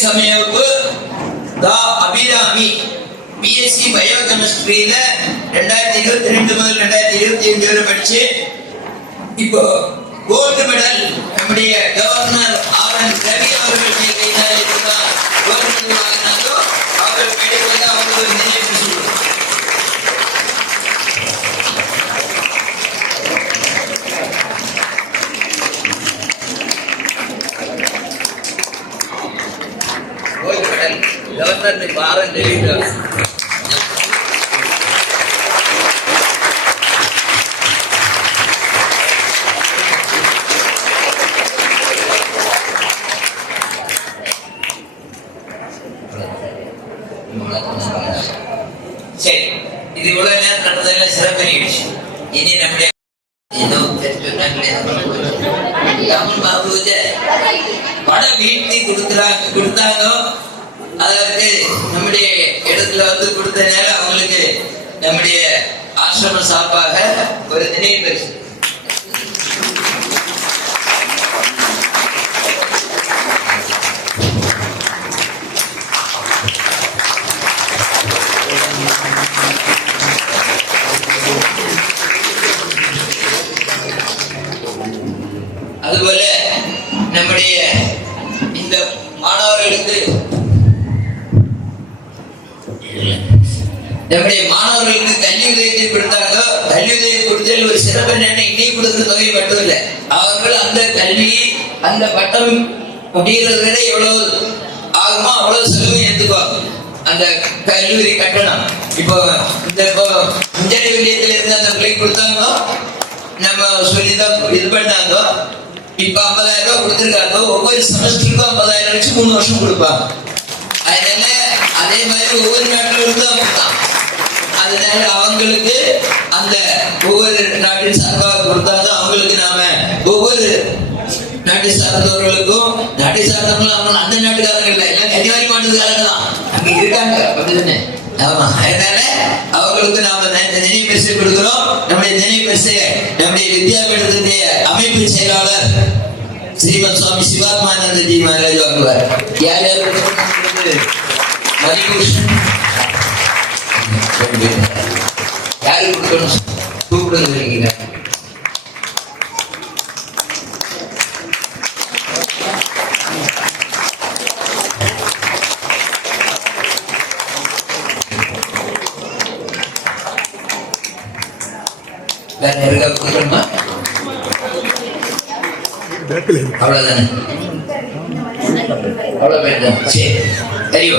சமயப்பு தா அபிராமி பிஎஸ்சி பயோகெமிஸ்ட்ரியில 2022 முதல் 2025 வரை படிச்சு இப்போ கோல்டு மெடல் நம்முடைய கவர்னர் ஆர்.என். ரவி அவர்கள் கைதால் இருந்தார். கோல்டு மெடல் வாங்கினாலோ அவர்கள் கிடைப்பது அவங்களுக்கு நினைவு சொல்லுவோம். Gold medal governor R N. Ravi சரி, இது இவ்வளவு நேரம் நடந்ததெல்லாம் சிறப்பெரிய விஷயம். இனி நம்முடைய படம் வீழ்த்தி கொடுத்தாங்க. அதற்கு நம்முடைய இடத்துல வந்து கொடுத்த நேரம் அவங்களுக்கு நம்முடைய ஆசிரம சார்பாக ஒரு நினைவு பரிசு. அதுபோல நம்முடைய இந்த மாணவர்களுக்கு கல்வி உதவியை கொடுத்தாங்க. கல்வி உதவி கொடுத்ததில் ஒரு சிறப்பு என்னன்னு இன்னைக்கு கொடுக்கிற தொகை மட்டும் இல்லை, அவர்கள் அந்த கல்வி அந்த பட்டம் முடிகிறது விட எவ்வளவு ஆகுமோ அவ்வளவு செலவு எடுத்துக்குவாங்க. அந்த கல்லூரி கட்டணம் இப்போ முஞ்சடி வில்லியத்துல இருந்து அந்த பிள்ளை கொடுத்தாங்க, நம்ம சொல்லிதான் இது பண்ணாங்க. இப்ப 50,000 ரூபாய் கொடுத்திருக்காங்க. ஒவ்வொரு செமஸ்டருக்கும் 50,000 வச்சு 3 வருஷம் கொடுப்பாங்க. அதனால அதே மாதிரி ஒவ்வொரு நாட்டில இருந்து அப்படித்தான். அதனால அவங்களுக்கு அந்த ஒவ்வொரு நாட்டின் சார்பாக கொடுத்தாங்க. அவங்களுக்கு நாம ஒவ்வொரு நாட்டை சார்ந்தவர்களுக்கும் நாட்டை சார்ந்தவங்களும் அவங்க அந்த நாட்டுக்காரங்க இல்லை, எல்லாம் கன்னியாகுமரி மாநிலக்காரங்க தான் அங்க இருக்காங்க. அப்படிதானே? ஆமா. அதனால அவங்களுக்கு நாம நினைவு பரிசு கொடுக்கிறோம். நம்முடைய நினைவு பரிசு நம்முடைய வித்யாபீடத்தினுடைய அமைப்பு செயலாளர் ஸ்ரீமத் சுவாமி சிவாத்மானந்தஜி மகாராஜ் வாங்குவார். யார் யார் மதிபூஷன் யாரு கொடுக்கணும் கூப்பிடுங்க. அவ்வளவுதானே? அவ்வளவு பேர் தான். சரி,